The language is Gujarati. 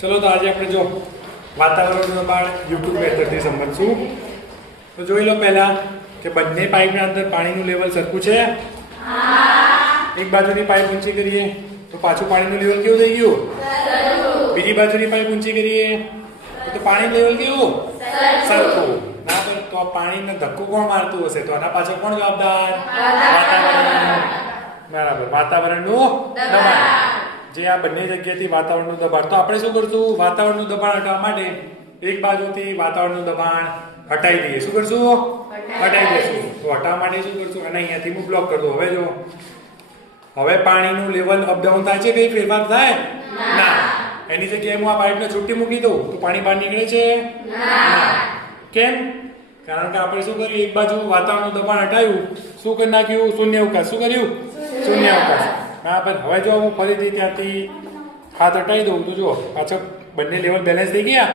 ચલો તો આજે આપણે જો વાતાવરણનું દબાણ યુટ્યુબ મેથડથી સમજશું. તો જોઈ લો પહેલા કે બંને પાઇપના અંદર પાણીનું લેવલ સરખું છે. એક બાજુની પાઇપ ઊંચી કરીએ તો પાછું પાણીનું લેવલ કેવું થઈ ગયું? બીજી બાજુની પાઇપ ઊંચી કરીએ તો પાણીનું લેવલ કેવું? સરખું. બરાબર. તો આ પાણીનો ધક્કો કોણ મારતું હશે? તો આના પાછળ કોણ જવાબદાર? વાતાવરણ. બરાબર. વાતાવરણનું દબાણ. જે આ બંને જગ્યાએથી વાતાવરણનું દબાણ. તો આપણે શું કરશું? વાતાવરણનું દબાણ હટાવવા માટે એક બાજુથી વાતાવરણનું દબાણ હટાવી દઈએ. શું કરશું? હટાવી દઈશું. તો હટાવવા માટે શું કરશું? અને અહીંયાથી હું બ્લોક કરી દઉં. હવે જો હવે પાણીનું લેવલ અપડાઉન થાય છે? કઈ ફેરફાર થાય? ના. એની જગ્યાએ હું આ પાઇપને છૂટી મૂકી દઉં તો પાણી બહાર નીકળે છે? ના. કેમ? કારણ કે આપણે શું કર્યું? એક બાજુ વાતાવરણનું દબાણ હટાવ્યું, શું કરી નાખ્યું? શૂન્યાવકાશ. શું કર્યું? શૂન્યાવકાશ. બરાબર. હવે જો હું ફરીથી ત્યાંથી હાથ હટાવી દઉં તો જો પાછળ બંને લેવલ બેલેન્સ થઈ ગયા.